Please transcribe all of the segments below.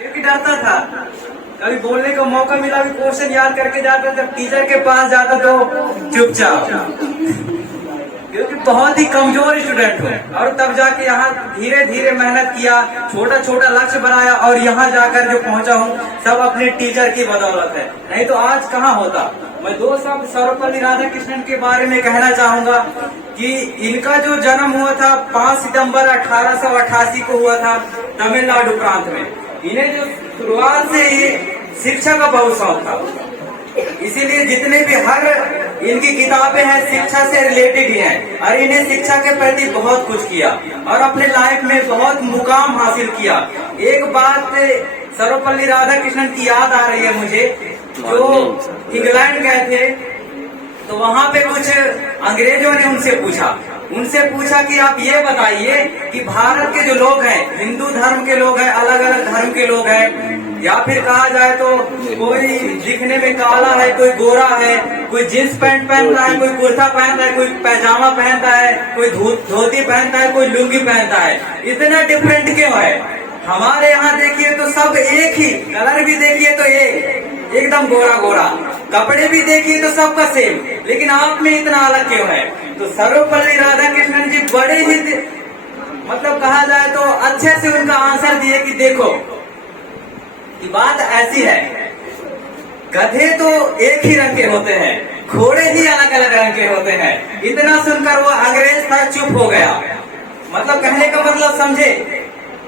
क्योंकि डरता था, कभी बोलने का मौका मिला भी क्वेश्चन याद करके जाता, जब टीचर के पास जाता तो चुपचाप, क्योंकि बहुत ही कमजोर स्टूडेंट हूँ। और तब जाके यहाँ धीरे धीरे मेहनत किया, छोटा छोटा लक्ष्य बनाया और यहाँ जाकर जो पहुँचा हूँ सब अपने टीचर की बदौलत है, नहीं तो आज कहाँ होता। मैं दो शब्द सर्वपल्ली राधाकृष्णन के बारे में कहना चाहूंगा कि इनका जो जन्म हुआ था 5 सितंबर 1888 को हुआ था तमिलनाडु प्रांत में। इन्हें जो शुरुआत से ही शिक्षा का बहुत शौक था, इसीलिए जितने भी हर इनकी किताबें हैं शिक्षा से रिलेटेड ही हैं और इन्हें शिक्षा के प्रति बहुत कुछ किया और अपने लाइफ में बहुत मुकाम हासिल किया। एक बात सर्वपल्ली राधाकृष्णन की याद आ रही है मुझे, जो इंग्लैंड गए थे तो वहाँ पे कुछ अंग्रेजों ने उनसे पूछा कि आप ये बताइए कि भारत के जो लोग हैं, हिंदू धर्म के लोग हैं, अलग अलग धर्म के लोग हैं, या फिर कहा जाए तो कोई दिखने में काला है, कोई गोरा है, कोई जींस पैंट पहनता है, कोई कुर्ता पहनता है, कोई पैजामा पहनता है, कोई धोती पहनता है, कोई लुंगी पहनता है, इतना डिफरेंट क्यों है? हमारे यहाँ देखिए तो सब एक ही, कलर भी देखिए तो एकदम गोरा गोरा, कपड़े भी देखिए तो सबका सेम, लेकिन आप में इतना अलग क्यों है? तो सर्वपल्ली राधाकृष्णन जी बड़े ही मतलब कहा जाए तो अच्छे से उनका आंसर दिए कि देखो कि बात ऐसी है, गधे तो एक ही रंग के होते हैं, घोड़े ही अलग अलग रंग के होते हैं। इतना सुनकर वो अंग्रेज था चुप हो गया। मतलब कहने का मतलब समझे?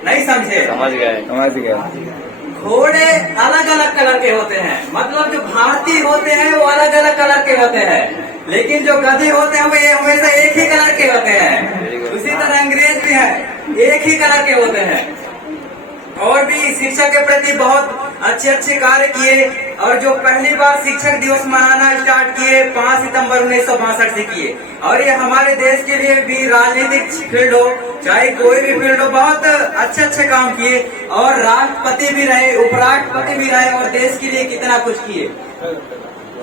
नहीं समझे? समझ गए। घोड़े अलग अलग कलर के होते हैं, मतलब जो भारतीय होते हैं वो अलग अलग कलर के होते हैं, लेकिन जो गधे होते हैं वो हमेशा एक ही कलर के होते हैं। उसी तरह अंग्रेज भी है, एक ही कलर के होते हैं। और भी शिक्षा के प्रति बहुत अच्छे कार्य किए और जो पहली बार शिक्षक दिवस मनाना स्टार्ट किए 5 सितंबर 1962 से किए। और ये हमारे देश के लिए भी राजनीतिक फील्ड हो चाहे कोई भी फील्ड हो, बहुत अच्छे काम किए और राष्ट्रपति भी रहे, उपराष्ट्रपति भी रहे और देश के लिए कितना कुछ किए।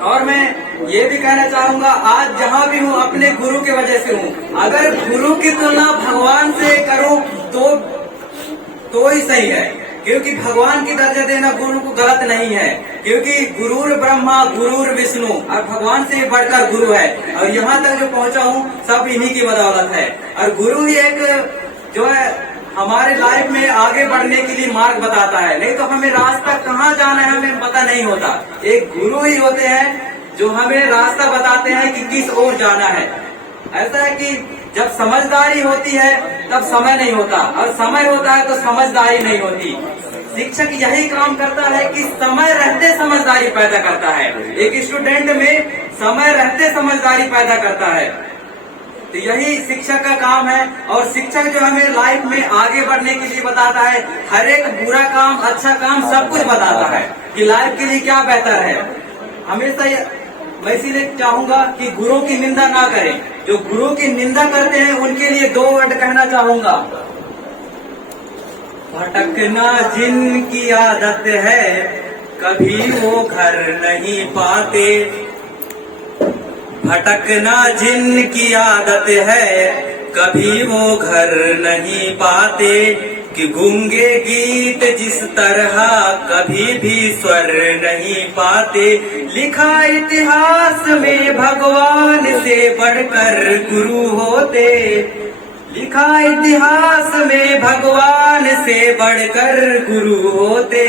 और मैं ये भी कहना चाहूंगा आज जहाँ भी हूँ अपने गुरु की वजह से हूँ। अगर गुरु की तुलना भगवान से करूँ तो ही सही है, क्योंकि भगवान की दर्जा देना गुरु को गलत नहीं है, क्योंकि गुरुर ब्रह्मा गुरुर विष्णु और भगवान से बढ़कर गुरु है। और यहाँ तक जो पहुँचा हूँ सब इन्हीं की बदौलत है। और गुरु ही एक जो है हमारे लाइफ में आगे बढ़ने के लिए मार्ग बताता है, नहीं तो हमें रास्ता कहाँ जाना है हमें पता नहीं होता। एक गुरु ही होते हैं जो हमें रास्ता बताते हैं कि किस ओर जाना है। ऐसा है कि जब समझदारी होती है तब समय नहीं होता और समय होता है तो समझदारी नहीं होती। शिक्षक यही काम करता है कि समय रहते समझदारी पैदा करता है, एक स्टूडेंट में समय रहते समझदारी पैदा करता है। तो यही शिक्षक का काम है। और शिक्षक जो हमें लाइफ में आगे बढ़ने के लिए बताता है, हर एक बुरा काम अच्छा काम सब कुछ बताता है कि लाइफ के लिए क्या बेहतर है। हमेशा मैं इसीलिए चाहूंगा कि गुरु की निंदा ना करें। जो गुरु की निंदा करते हैं उनके लिए 2 वर्ड कहना चाहूंगा, भटकना जिनकी आदत है कभी वो घर नहीं पाते। भटकना जिनकी आदत है कभी वो घर नहीं पाते, कि गूंगे गीत जिस तरह कभी भी स्वर नहीं पाते। लिखा इतिहास में भगवान से बढ़कर गुरु होते, लिखा इतिहास में भगवान से बढ़कर गुरु होते।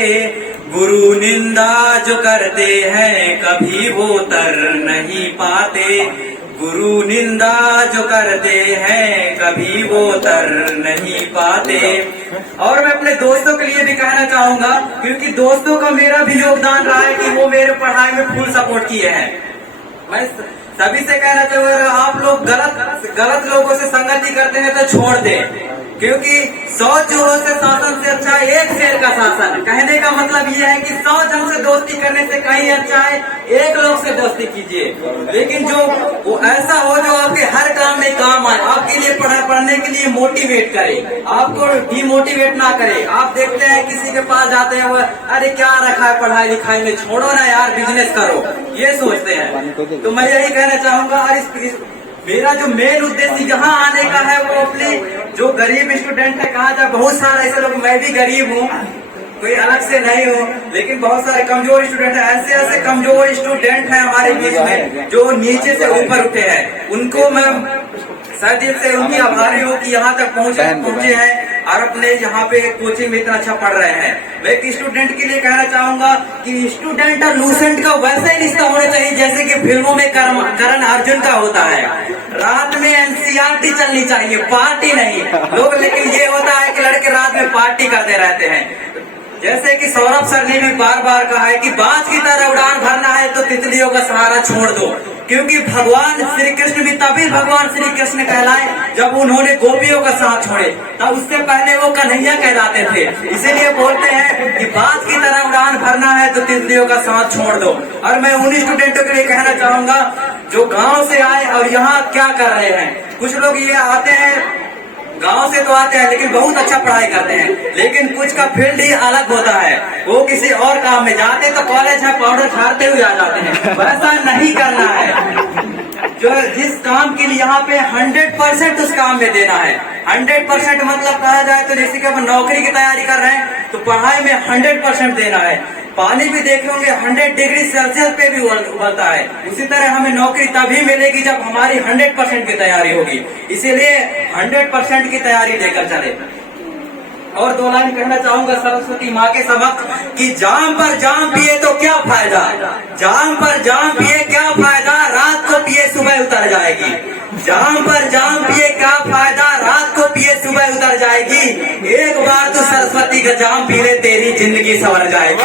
गुरु निंदा जो करते हैं कभी वो तर नहीं पाते। गुरु निंदा जो करते हैं कभी वो तर नहीं पाते। और मैं अपने दोस्तों के लिए भी कहना चाहूंगा, क्योंकि दोस्तों का मेरा भी योगदान रहा है कि वो मेरे पढ़ाई में फुल सपोर्ट किए हैं। मैं सभी से कहना चाहूंगा, आप लोग गलत लोगों से संगति करते हैं तो छोड़ दें, क्योंकि 100 चोरों से शासन से अच्छा है एक शेर का शासन। कहने का मतलब ये है कि 100 जन से दोस्ती करने से कहीं अच्छा है एक लोग से दोस्ती कीजिए, लेकिन जो वो ऐसा हो जो आपके हर काम में काम आए, आपके लिए पढ़ने के लिए मोटिवेट करे, आपको डिमोटिवेट ना करे। आप देखते हैं किसी के पास जाते हैं वो अरे क्या रखा है पढ़ाई लिखाई में, छोड़ो ना यार बिजनेस करो, ये सोचते हैं। तो मैं यही कहना चाहूंगा। और मेरा जो मेन उद्देश्य यहाँ आने का है वो अपने जो गरीब स्टूडेंट है, कहा जाए बहुत सारे ऐसे लोग, मैं भी गरीब हूँ, कोई अलग से नहीं हो, लेकिन बहुत सारे कमजोर स्टूडेंट हैं। ऐसे ऐसे कमजोर स्टूडेंट हैं हमारे बीच में जो नीचे से ऊपर उठे हैं। उनको मैं सर दिल से उनकी आभारी हूँ कि यहाँ तक पहुँचे हैं और अपने यहाँ पे कोचिंग में इतना अच्छा पढ़ रहे हैं। मैं एक स्टूडेंट के लिए कहना चाहूंगा कि स्टूडेंट और लूसेंट का वैसा ही रिश्ता होना चाहिए जैसे कि फिल्मों में करण अर्जुन का होता है। रात में एनसीईआरटी चलनी चाहिए, पार्टी नहीं लोग। लेकिन ये होता है कि लड़के रात में पार्टी करते रहते हैं। जैसे कि सौरभ सर ने भी बार बार कहा है कि बाज की तरह उड़ान भरना है तो तितलियों का सहारा छोड़ दो, क्योंकि भगवान श्री कृष्ण भी तभी भगवान श्री कृष्ण कहलाए जब उन्होंने गोपियों का साथ छोड़े, तब उससे पहले वो कन्हैया कहलाते थे। इसीलिए बोलते हैं कि बाज की तरह उड़ान भरना है तो तितलियों का साथ छोड़ दो। और मैं उन स्टूडेंटों के लिए कहना चाहूंगा जो गाँव से आए और यहाँ क्या कर रहे हैं। कुछ लोग ये आते हैं, गांव से तो आते हैं लेकिन बहुत अच्छा पढ़ाई करते हैं, लेकिन कुछ का फील्ड ही अलग होता है। वो किसी और काम में जाते तो कॉलेज है पाउडर झाड़ते हुए आ जाते हैं। वैसा नहीं करना है। जो जिस काम के लिए यहाँ पे 100% उस काम में देना है। 100% मतलब कहा जाए तो जैसे कि हम नौकरी की तैयारी कर रहे हैं तो पढ़ाई में 100% देना है। पानी भी देखे होंगे 100 डिग्री सेल्सियस पे भी उबलता है। उसी तरह हमें नौकरी तभी मिलेगी जब हमारी 100% की तैयारी होगी। इसीलिए 100% की तैयारी लेकर चले। और 2 लाइन कहना चाहूंगा सरस्वती माँ के समक्ष कि जाम पर जाम पिए तो क्या फायदा, जाम पर जाम पिए क्या फायदा, रात को पिए सुबह उतर जाएगी। जाम पर जाम पिए क्या फायदा, रात को पिए सुबह उतर जाएगी। एक बार तो सरस्वती का जाम पी ले तेरी जिंदगी संवर जाएगी।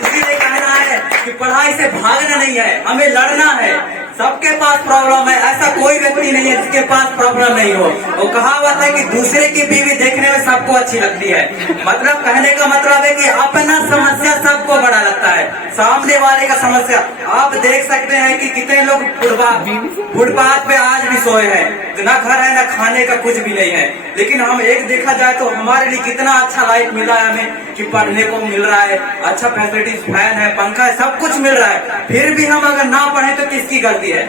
इसीलिए कहना है कि पढ़ाई से भागना नहीं है, हमें लड़ना है। सबके पास प्रॉब्लम है, ऐसा कोई व्यक्ति नहीं है जिसके पास प्रॉब्लम नहीं हो। वो कहावत है कि दूसरे की बीवी देखने में सबको अच्छी लगती है। मतलब कहने का मतलब है कि अपना समस्या सबको बड़ा लगता है, सामने वाले का समस्या। आप देख सकते हैं कि कितने लोग फुटपाथ पे आज भी सोए हैं, न घर है न खाने का कुछ भी नहीं है। लेकिन हम एक देखा जाए तो हमारे लिए कितना अच्छा लाइफ मिला है हमें कि पढ़ने को मिल रहा है, अच्छा फैसिलिटीज, फैन है, पंखा है, सब कुछ मिल रहा है। फिर भी हम अगर ना पढ़े तो किसकी गलती है?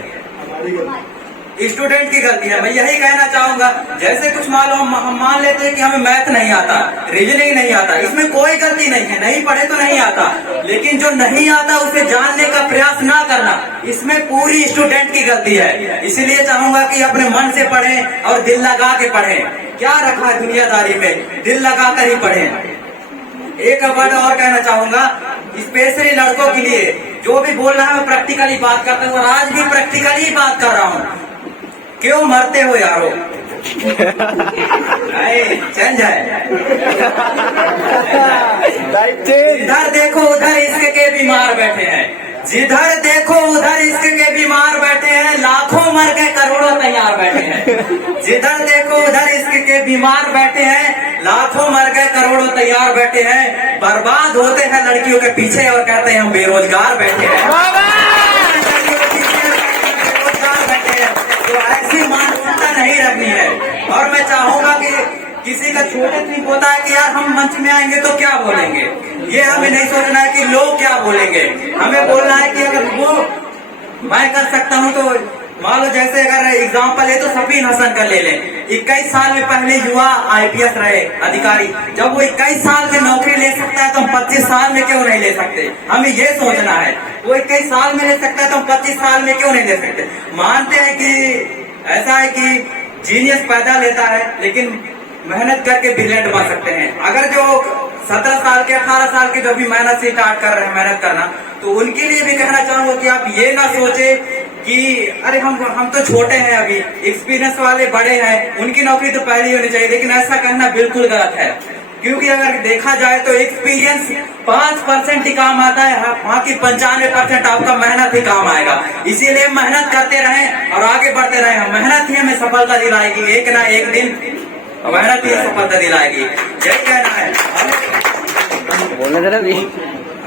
स्टूडेंट की गलती है। मैं यही कहना चाहूंगा, जैसे कुछ मालूम हम मान लेते हैं कि हमें मैथ नहीं आता, रीजनिंग नहीं आता, इसमें कोई गलती नहीं है, नहीं पढ़े तो नहीं आता। लेकिन जो नहीं आता उसे जानने का प्रयास ना करना, इसमें पूरी स्टूडेंट की गलती है। इसलिए चाहूंगा कि अपने मन से पढ़ें और दिल लगा के पढ़ें। क्या रखा है दुनियादारी में, दिल लगा कर ही पढ़ें। एक वर्ड और कहना चाहूंगा स्पेशली लड़कों के लिए, जो भी बोल रहा है मैं प्रैक्टिकली बात करता हूँ और आज भी प्रैक्टिकली बात कर रहा हूँ। क्यों मरते हो यारो? चेंज है। इधर देखो उधर इश्क के बीमार बैठे हैं, जिधर देखो उधर इश्क के बीमार बैठे हैं, लाखों मर के करोड़ों तैयार बैठे हैं। जिधर देखो उधर इश्क के बीमार बैठे हैं, लाखों मर गए करोड़ों तैयार बैठे हैं। बर्बाद होते हैं लड़कियों के पीछे और कहते हैं हम बेरोजगार बैठे हैं। बेरोजगार बैठे हैं, तो ऐसी मानसिकता नहीं रखनी है। और मैं चाहूंगा कि किसी का छोटे ठीक होता है कि यार हम मंच में आएंगे तो क्या बोलेंगे, ये हमें नहीं सोचना है कि लोग क्या बोलेंगे। हमें बोलना है कि अगर वो मैं कर सकता हूँ तो मान लो जैसे अगर एग्जाम्पल है तो सफीन हसन का ले लें। 21 साल में पहले युवा IPS रहे अधिकारी, जब वो 21 साल में नौकरी ले सकता है तो हम 25 साल में क्यों नहीं ले सकते? हमें ये सोचना है। वो 21 साल में ले सकता है तो हम 25 साल में क्यों नहीं ले सकते? मानते हैं कि ऐसा है कि जीनियस पैदा लेता है लेकिन मेहनत करके ब्रिलियंट बन सकते हैं। अगर जो 17 साल के 18 साल के जो भी मेहनत से स्टार्ट कर रहे हैं मेहनत करना, तो उनके लिए भी कहना चाहूंगा कि आप ये ना सोचे कि अरे हम तो छोटे हैं, अभी एक्सपीरियंस वाले बड़े हैं, उनकी नौकरी तो पहले ही होनी चाहिए। लेकिन ऐसा कहना बिल्कुल गलत है, क्योंकि अगर देखा जाए तो एक्सपीरियंस 5% ही काम आता है, बाकी 95% आपका मेहनत ही काम आएगा। इसीलिए मेहनत करते रहें और आगे बढ़ते रहें। मेहनत ही हमें सफलता दिलाएगी, एक ना एक दिन मेहनत ही सफलता दिलाएगी। यही कहना है।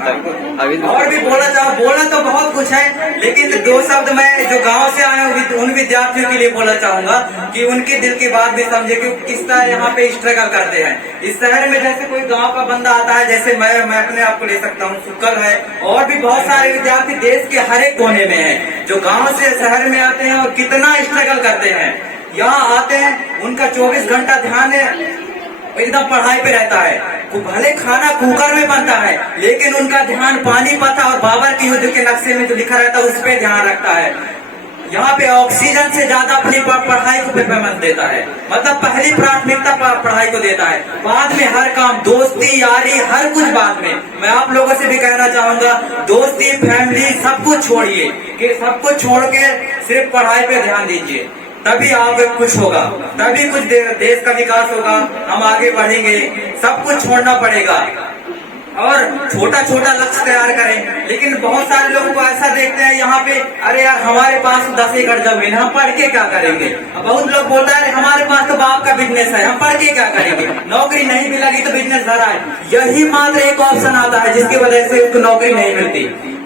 और भी बोलना तो बहुत कुछ है, लेकिन 2 शब्द मैं जो गांव से आए हैं उन विद्यार्थियों के लिए बोलना चाहूंगा कि उनके दिल की बात भी समझे कि किस तरह यहाँ पे स्ट्रगल करते हैं। इस शहर में जैसे कोई गांव का बंदा आता है, जैसे मैं अपने आप को ले सकता हूँ, शुक्र है, और भी बहुत सारे विद्यार्थी देश के हर एक कोने में है जो गाँव से शहर में आते हैं और कितना स्ट्रगल करते हैं। यहाँ आते हैं, उनका 24 घंटा ध्यान है एकदम पढ़ाई पे रहता है। भले खाना कुकर में बनता है, लेकिन उनका ध्यान पानीपत और बाबर के युद्ध के नक्शे में जो लिखा रहता है उस पर ध्यान रखता है। यहाँ पे ऑक्सीजन से ज्यादा अपनी पढ़ाई को प्रेफरेंस देता है, मतलब पहली प्राथमिकता पढ़ाई को देता है, बाद में हर काम, दोस्ती यारी हर कुछ बाद में। मैं आप लोगों से भी कहना चाहूंगा, दोस्ती फैमिली सब कुछ छोड़िए, कि सब कुछ छोड़ के सिर्फ पढ़ाई पे ध्यान दीजिए, तभी आगे कुछ होगा, तभी कुछ देश का विकास होगा, हम आगे बढ़ेंगे। सब कुछ छोड़ना पड़ेगा और छोटा छोटा लक्ष्य तैयार करें। लेकिन बहुत सारे लोगों को ऐसा देखते हैं यहाँ पे, अरे यार हमारे पास 10 एकड़ जमीन, हम पढ़ के क्या करेंगे। बहुत लोग बोलता है हमारे पास तो बाप का बिजनेस है, हम पढ़ के क्या करेंगे, नौकरी नहीं मिलेगी तो बिजनेस धरा है। यही मात्र एक ऑप्शन आता है जिसकी वजह से उसको नौकरी नहीं मिलती।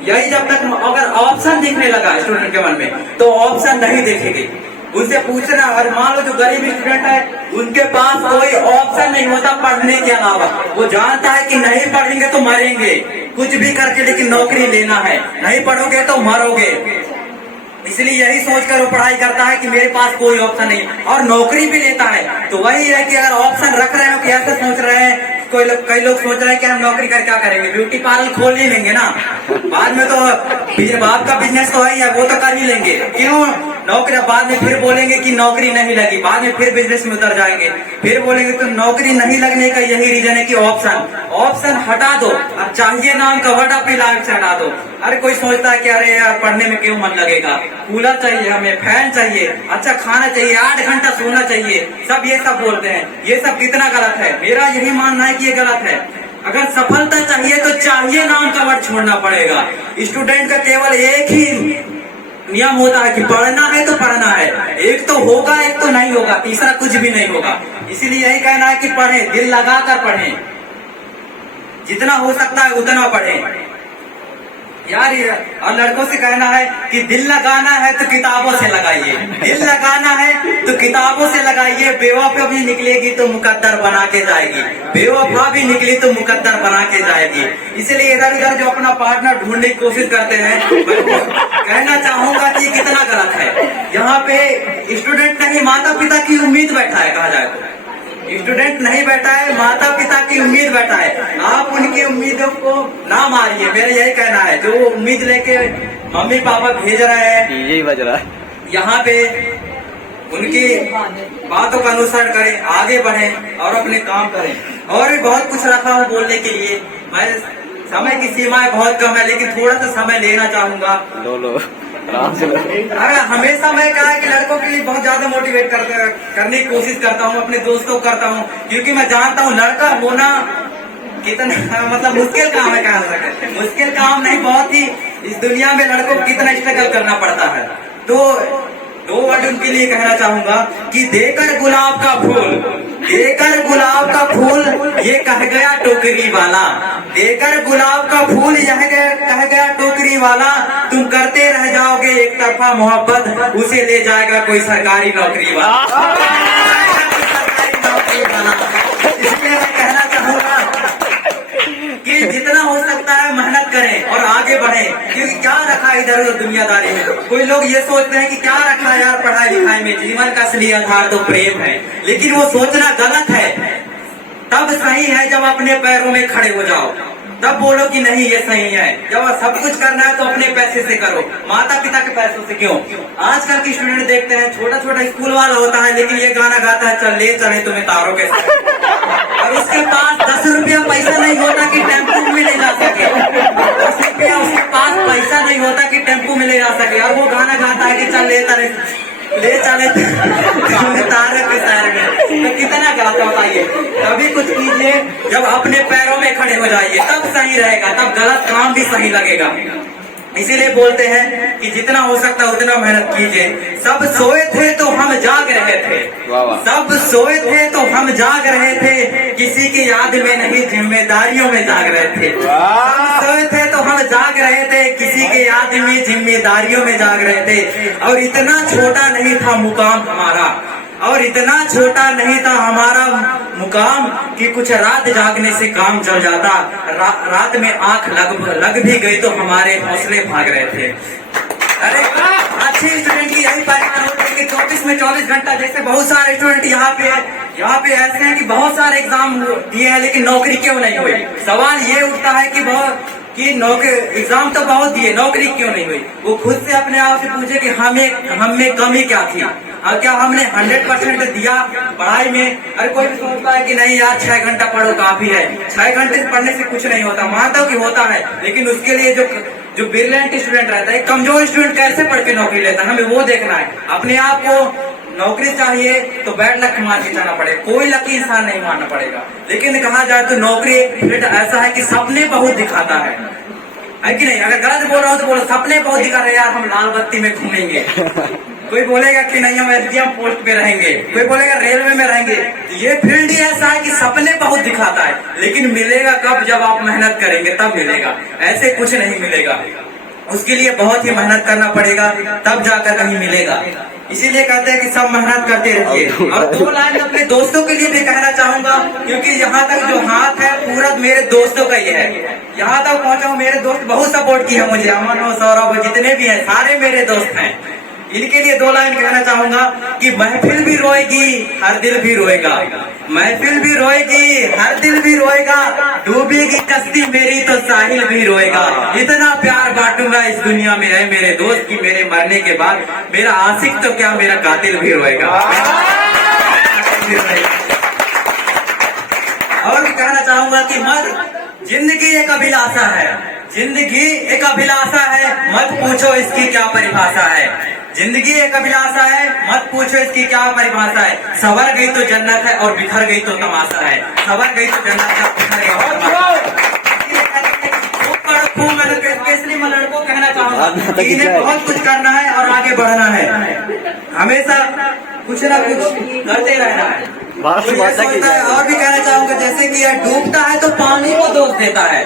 यही जब तक अगर ऑप्शन दिखने लगा स्टूडेंट के मन में, तो ऑप्शन नहीं देखेगी। उनसे पूछना, और मान लो जो गरीब स्टूडेंट है उनके पास कोई ऑप्शन नहीं होता पढ़ने के अलावा, वो जानता है कि नहीं पढ़ेंगे तो मरेंगे, कुछ भी करके लेकिन नौकरी लेना है, नहीं पढ़ोगे तो मरोगे। इसलिए यही सोचकर वो पढ़ाई करता है कि मेरे पास कोई ऑप्शन नहीं, और नौकरी भी लेता है। तो वही है कि अगर ऑप्शन रख रहे हो, कैसे सोच रहे हैं, कई लोग सोच रहे हैं कि हम नौकरी कर क्या करेंगे, ब्यूटी पार्लर खोल ही लेंगे ना, बाद में तो बाप का बिजनेस तो है, वो तो कर ही लेंगे। क्यों नौकरी, बाद में फिर बोलेंगे कि नौकरी नहीं लगी, बाद में फिर बिजनेस में उतर जाएंगे, फिर बोलेंगे तो नौकरी नहीं लगने का यही रीजन है कि ऑप्शन हटा दो। अब चाहिए नाम का वर्ड अपनी लाइफ से हटा दो। अरे कोई सोचता है कि अरे यार पढ़ने में क्यों मन लगेगा, कूलर चाहिए हमें, फैन चाहिए, अच्छा खाना चाहिए, 8 घंटा सोना चाहिए, सब ये सब बोलते हैं। ये सब कितना गलत है, मेरा यही मानना है कि ये गलत है। अगर सफलता चाहिए तो चाहिए नाम का वर्ड छोड़ना पड़ेगा। स्टूडेंट का केवल एक ही नियम होता है कि पढ़ना है तो पढ़ना है, एक तो होगा एक तो नहीं होगा, तीसरा कुछ भी नहीं होगा। इसीलिए यही कहना है कि पढ़ें, दिल लगाकर पढ़ें, जितना हो सकता है उतना पढ़ें यार। और लड़कों से कहना है कि दिल लगाना है तो किताबों से लगाइए, दिल लगाना है तो किताबों से लगाइए। बेवफा भी निकलेगी तो मुकद्दर बना के जाएगी, बेवफा भी निकली तो मुकद्दर बना के जाएगी। इसलिए इधर उधर जो अपना पार्टनर ढूंढने की कोशिश करते हैं, कहना चाहूंगा कि कितना गलत है। यहाँ पे स्टूडेंट नहीं, माता पिता की उम्मीद बैठा है, कहा जाए तो स्टूडेंट नहीं बैठा है, माता पिता की उम्मीद बैठा है। आप उनकी उम्मीदों को ना मारिए, मेरा यही कहना है। जो उम्मीद लेके मम्मी पापा भेज रहे हैं, यही बज रहा है, यहाँ पे उनकी बातों का अनुसरण करें, आगे बढ़ें और अपने काम करें। और भी बहुत कुछ रखा हूँ बोलने के लिए, मैं समय की सीमाएं बहुत कम है, लेकिन थोड़ा सा समय लेना चाहूंगा। लो अरे हमेशा मैं कहा है कि लड़कों के लिए बहुत ज्यादा मोटिवेट करने की कोशिश करता हूँ, अपने दोस्तों को करता हूँ, क्योंकि मैं जानता हूँ लड़का होना कितना मतलब मुश्किल काम है। कहा सके मुश्किल काम नहीं, बहुत ही इस दुनिया में लड़कों को कितना स्ट्रगल करना पड़ता है। तो 2 वर्ड उनके लिए कहना चाहूंगा कि देकर गुलाब का फूल, देकर गुलाब का फूल ये कह गया टोकरी वाला, देकर गुलाब का फूल यह कह गया टोकरी वाला, तुम करते रह जाओगे एक तरफा मोहब्बत, उसे ले जाएगा कोई सरकारी नौकरी वाला। इसलिए मैं कहना चाहूंगा कि जितना हो सकता है मेहनत करें और आगे बढ़ें, क्योंकि क्या रखा है इधर उधर दुनियादारी में। कोई लोग ये सोचते हैं कि क्या रखा है यार पढ़ाई लिखाई में, जीवन का असली आधार तो प्रेम है, लेकिन वो सोचना गलत है। तब सही है जब अपने पैरों में खड़े हो जाओ, तब बोलो कि नहीं ये सही है। जब सब कुछ करना है तो अपने पैसे से करो, माता पिता के पैसों से क्यों। आजकल के स्टूडेंट देखते हैं, छोटा छोटा स्कूल वाला होता है, लेकिन ये गाना गाता है, चल ले चले तुम्हें तारों के साथ, और उसके पास 10 रुपया पैसा नहीं होता कि टेम्पो में ले जा सके, 10 रुपया उसके पास पैसा नहीं होता कि टेम्पो में ले जा सके, और वो गाना गाता है कि चल ले चले तारे के शहर में। तो कितना गलत होता है ये। तभी कुछ कीजिए जब अपने पैरों में खड़े हो जाइए, तब सही रहेगा, तब गलत काम भी सही लगेगा। इसीलिए बोलते हैं कि जितना हो सकता है उतना मेहनत कीजिए। सब सोए थे तो हम जाग रहे थे, सब सोए थे तो हम जाग रहे थे, किसी की याद में नहीं जिम्मेदारियों में जाग रहे थे। सब सोए थे तो हम जाग रहे थे, किसी के याद में जिम्मेदारियों में जाग रहे थे। और इतना छोटा नहीं था मुकाम हमारा, और इतना छोटा नहीं था हमारा मुकाम कि कुछ रात जागने से काम चल जाता। रात में आंख लग भी गई तो हमारे हौसले भाग रहे थे। अरे अच्छे स्टूडेंट की यही परेशान होती है कि 24 में 24 घंटा, जैसे बहुत सारे स्टूडेंट यहाँ पे ऐसे हैं कि बहुत सारे एग्जाम दिए हैं लेकिन नौकरी क्यों नहीं हुई। सवाल ये उठता है कि नौकरी एग्जाम तो बहुत दिए, नौकरी क्यों नहीं हुई। वो खुद से अपने आप से पूछे कि हमें कमी क्या थी, क्या हमने 100% दिया पढ़ाई में। अरे कोई भी सोचता है कि नहीं यार 6 घंटा पढ़ो काफी है, 6 घंटे पढ़ने से कुछ नहीं होता। मानता हूँ कि होता है, लेकिन उसके लिए जो ब्रिलियंट स्टूडेंट रहता है, कमजोर स्टूडेंट कैसे पढ़ के नौकरी लेता है, हमें वो देखना है। अपने आप को नौकरी चाहिए तो बैड लक मान के चलना पड़ेगा, कोई लकी इंसान नहीं मानना पड़ेगा। लेकिन कहा जाए तो नौकरी एक फील्ड ऐसा है कि सपने बहुत दिखाता है कि नहीं। अगर गलत बोल रहा हूँ तो बोलो, सपने बहुत दिखा रहे यार, हम लाल बत्ती में घूमेंगे। कोई बोलेगा कि नहीं हम एसडीएम पोस्ट पे रहेंगे, कोई बोलेगा रेलवे में रहेंगे। ये फील्ड ही ऐसा है कि सपने बहुत दिखाता है, लेकिन मिलेगा कब, जब आप मेहनत करेंगे तब मिलेगा, ऐसे कुछ नहीं मिलेगा। उसके लिए बहुत ही मेहनत करना पड़ेगा, तब जाकर कहीं मिलेगा। इसीलिए कहते हैं कि सब मेहनत करते रहिए। और 2 लाइन अपने दोस्तों के लिए भी कहना चाहूंगा, क्योंकि यहाँ तक जो हाथ है पूरा मेरे दोस्तों का ही है। यहाँ तक पहुंचा हूँ, मेरे दोस्त बहुत सपोर्ट किया मुझे, अमन और सौरभ जितने भी हैं सारे मेरे दोस्त हैं। इनके लिए 2 लाइन कहना चाहूंगा कि महफिल भी रोएगी हर दिल भी रोएगा, महफिल भी रोएगी हर दिल भी रोएगा, डूबेगी कश्ती मेरी तो साहिल भी रोएगा। इतना प्यार बांटूंगा इस दुनिया में है मेरे दोस्त की, मेरे मरने के बाद मेरा आशिक तो क्या मेरा कातिल भी रोएगा। और भी कहना चाहूंगा कि जिंदगी एक अभिलाषा है, जिंदगी एक अभिलाषा है, मत पूछो इसकी क्या परिभाषा है। जिंदगी एक अभिलाषा है, मत पूछो इसकी क्या परिभाषा है। सवर गई तो जन्नत है और बिखर गई तो तमाशा है, सवर गई तो जन्नत है, बिखर गई तो स्पेशली मैं लड़कों कहना चाहूंगा कि इन्हें बहुत कुछ करना है और आगे बढ़ना है, हमेशा कुछ ना कुछ करते रहना है। और भी कहना चाहूंगा जैसे कि यह डूबता है तो पानी को दोष देता है,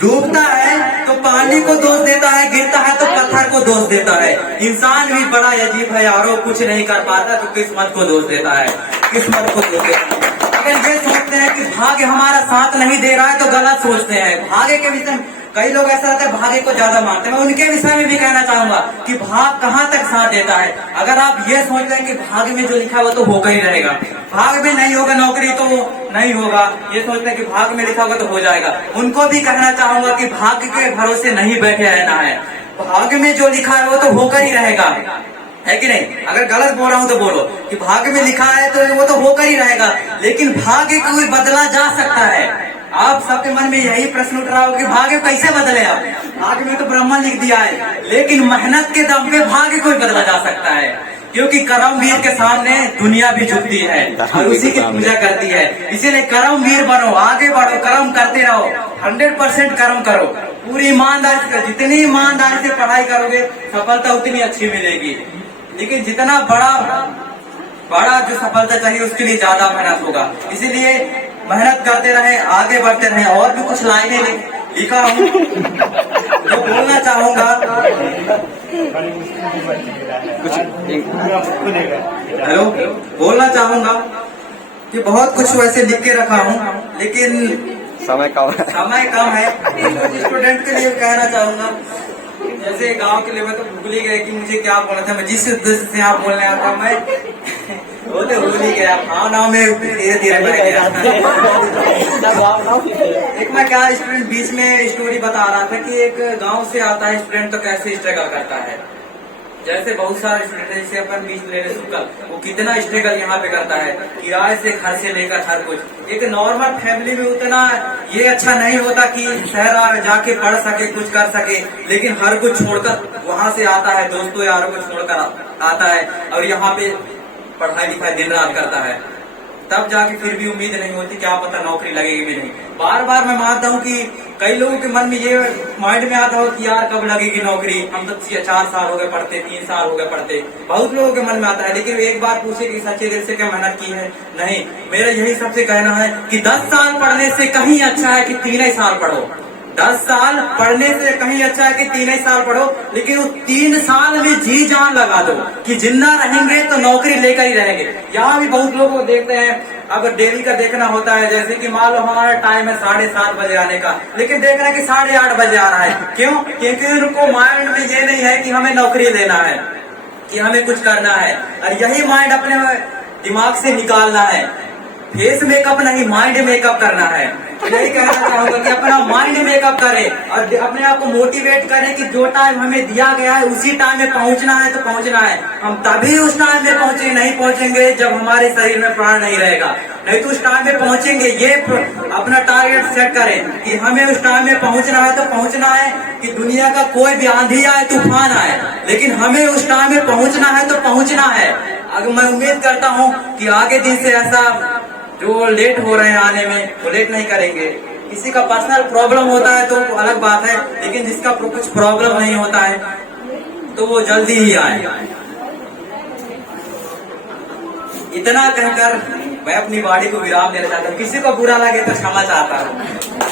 डूबता है तो पानी को दोष देता है, गिरता है तो पत्थर को दोष देता है। इंसान भी बड़ा अजीब है यारो, कुछ नहीं कर पाता तो किस्मत को दोष देता है, किस्मत को दोष देता है। अगर ये सोचते हैं कि भाग्य हमारा साथ नहीं दे रहा है तो गलत सोचते हैं। भाग्य के विषय कई लोग ऐसा रहते हैं भाग्य को ज्यादा मानते हैं, मैं उनके विषय में भी कहना चाहूंगा कि भाग्य कहाँ तक साथ देता है। अगर आप ये सोच रहे हैं कि भाग्य में जो लिखा है वो तो होगा ही रहेगा, भाग्य में नहीं होगा नौकरी तो नहीं होगा, ये सोचते हैं कि भाग्य में लिखा होगा तो हो जाएगा, उनको भी कहना चाहूंगा कि भाग्य के भरोसे नहीं बैठे रहना है। भाग्य में जो लिखा है वो तो होकर ही रहेगा, है कि नहीं। अगर गलत बोल रहा हूँ तो बोलो कि भाग्य में लिखा है तो वो तो होकर ही रहेगा, लेकिन भाग्य को भी बदला जा सकता है। आप सबके मन में यही प्रश्न उठ रहा हो कि भाग्य कैसे बदले। आप भाग्य में तो ब्रह्मा लिख दिया है, लेकिन मेहनत के दम पे भाग्य को बदला जा सकता है, क्योंकि कर्मवीर के सामने दुनिया भी झुकती है और उसी की पूजा करती है। इसीलिए कर्मवीर बनो, आगे बढ़ो, कर्म करते रहो, 100% कर्म करो, पूरी ईमानदारी से। जितनी ईमानदारी से पढ़ाई करोगे सफलता उतनी अच्छी मिलेगी, लेकिन जितना बड़ा जो सफलता चाहिए उसके लिए ज्यादा मेहनत होगा। इसीलिए मेहनत करते रहे, आगे बढ़ते रहे। और भी कुछ लाइनें लिखा हूँ जो बोलना चाहूंगा। हेलो, बोलना चाहूंगा कि बहुत कुछ वैसे लिख के रखा हूँ, लेकिन समय कम है। कुछ स्टूडेंट के लिए कहना चाहूंगा, जैसे गांव के लिए मैं तो भूल ही गए कि मुझे क्या बोलना था। मैं जिस उद्देश्य से यहाँ बोलने आता मैं वो तो भूल ही गया, भावनाओं में धीरे धीरे बढ़ गया। एक मैं क्या स्टूडेंट बीच में स्टोरी बता रहा था कि एक गांव से आता है स्टूडेंट तो कैसे स्ट्रगल करता है। जैसे बहुत सारे स्टूडेंट है, जैसे अपन बीच ले रहे सुकल, वो कितना स्ट्रगल यहाँ पे करता है, किराए से घर से लेकर हर कुछ। एक नॉर्मल फैमिली में उतना ये अच्छा नहीं होता कि शहर जाके पढ़ सके, कुछ कर सके, लेकिन हर कुछ छोड़कर वहां से आता है, दोस्तों यारों को छोड़कर आता है और यहाँ पे पढ़ाई लिखाई दिन रात करता है। तब जाके फिर भी उम्मीद नहीं होती, क्या पता नौकरी लगेगी भी नहीं। बार बार मैं मानता हूँ कि कई लोगों के मन में ये माइंड में आता हो कि यार कब लगेगी नौकरी, हम तो 4 साल हो गए पढ़ते, 3 साल हो गए पढ़ते, बहुत लोगों के मन में आता है। लेकिन एक बार पूछे कि सच्चे दिल से क्या मेहनत की है? नहीं। मेरा यही सबसे कहना है कि 10 साल पढ़ने से कहीं अच्छा है कि 3 ही साल पढ़ो। 10 साल पढ़ने से कहीं अच्छा है कि 3 ही साल पढ़ो, लेकिन उस 3 साल में जी जान लगा दो कि जिंदा रहेंगे तो नौकरी लेकर ही रहेंगे। यहाँ भी बहुत लोग देखते हैं अब डेली का देखना होता है, जैसे कि मान लो हमारा टाइम है 7:30 बजे आने का, लेकिन देखना है कि 8:30 बजे आ रहा है। क्यों? क्योंकि उनको माइंड में ये नहीं है कि हमें नौकरी लेना है, कि हमें कुछ करना है, और यही माइंड अपने दिमाग से निकालना है। फेस मेकअप नहीं, माइंड मेकअप करना है। यही कहना चाहूंगा कि अपना माइंड मेकअप करें और अपने आप को मोटिवेट करें कि जो टाइम हमें दिया गया है उसी टाइम में पहुंचना है तो पहुंचना है। हम तभी उस टाइम में नहीं पहुंचेंगे जब हमारे शरीर में प्राण नहीं रहेगा, नहीं तो उस टाइम में पहुंचेंगे। ये अपना टारगेट सेट करें कि हमें उस टाइम में पहुंचना है तो पहुंचना है, कि दुनिया का कोई भी आंधी आए तूफान आए, लेकिन हमें उस टाइम में पहुंचना है तो पहुंचना है। अगर मैं उम्मीद करता हूँ कि आगे दिन से ऐसा जो लेट हो रहे हैं आने में, वो लेट नहीं करेंगे। किसी का पर्सनल प्रॉब्लम होता है तो अलग बात है, लेकिन जिसका कुछ प्रॉब्लम नहीं होता है तो वो जल्दी ही आए। इतना कहकर मैं अपनी वाणी को विराम देना चाहता हूँ। किसी को बुरा लगे तो क्षमा चाहता हूँ।